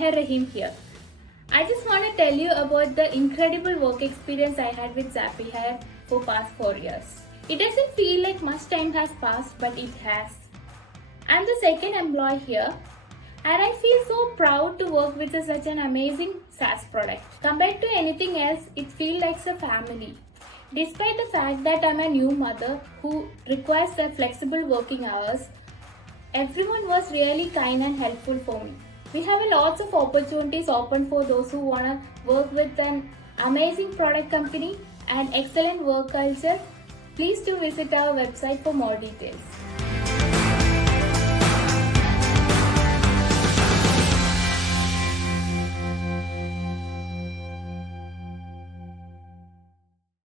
Mehar Rahim here. I just want to tell you about the incredible work experience I had with Zappyhire for past 4 years. It doesn't feel like much time has passed, but it has. I'm the second employee here and I feel so proud to work with such an amazing SaaS product. Compared to anything else, it feels like a family. Despite the fact that I'm a new mother who requires the flexible working hours, everyone was really kind and helpful for me. We have lots of opportunities open for those who want to work with an amazing product company and excellent work culture. Please do visit our website for more details.